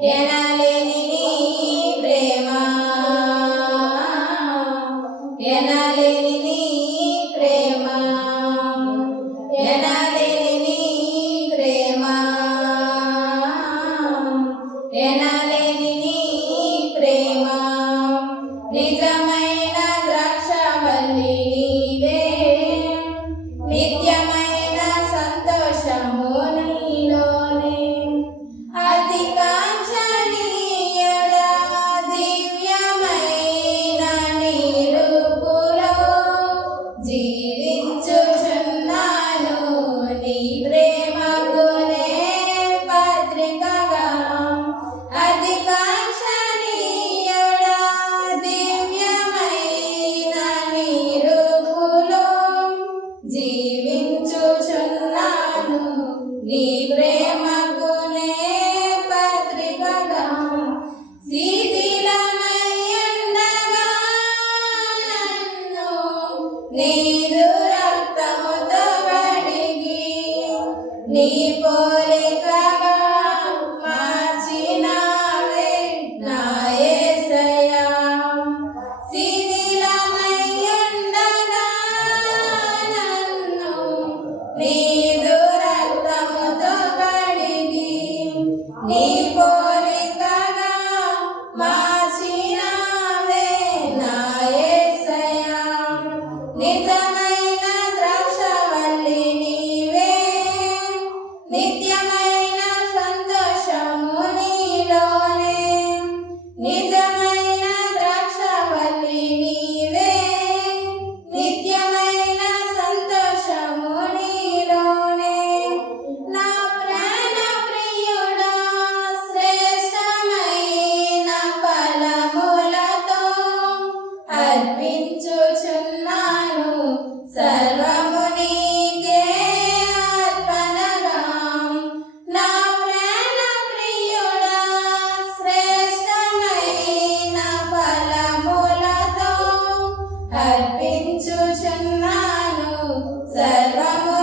Yeah. జీవించుచున్నాను నీ ప్రేమకు నీరు రక్తముతో బడిగి నీ Amen. స్తుతించుచున్నాను సర్వము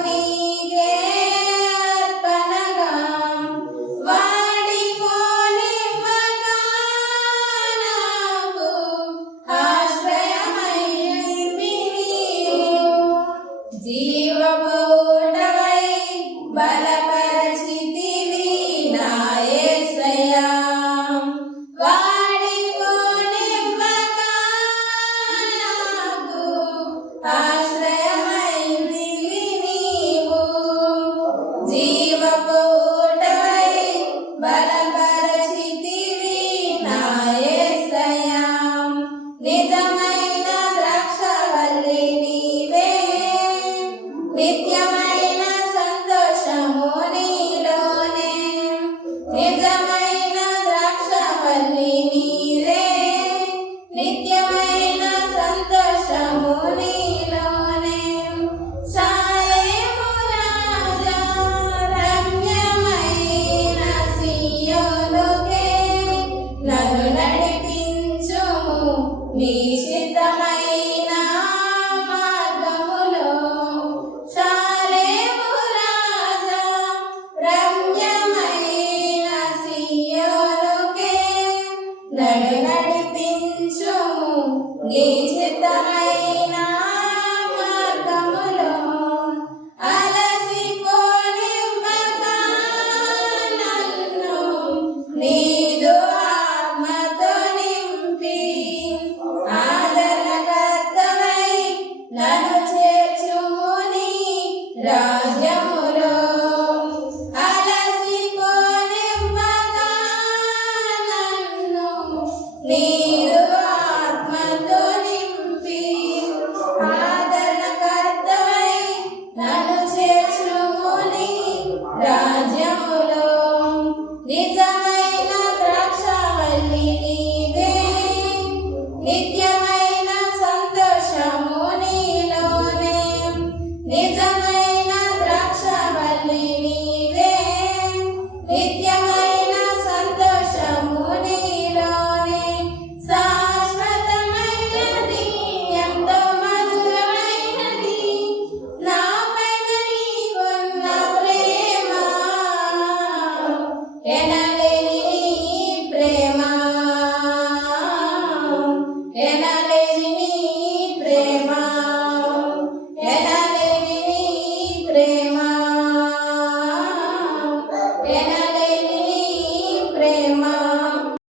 Nincs itt a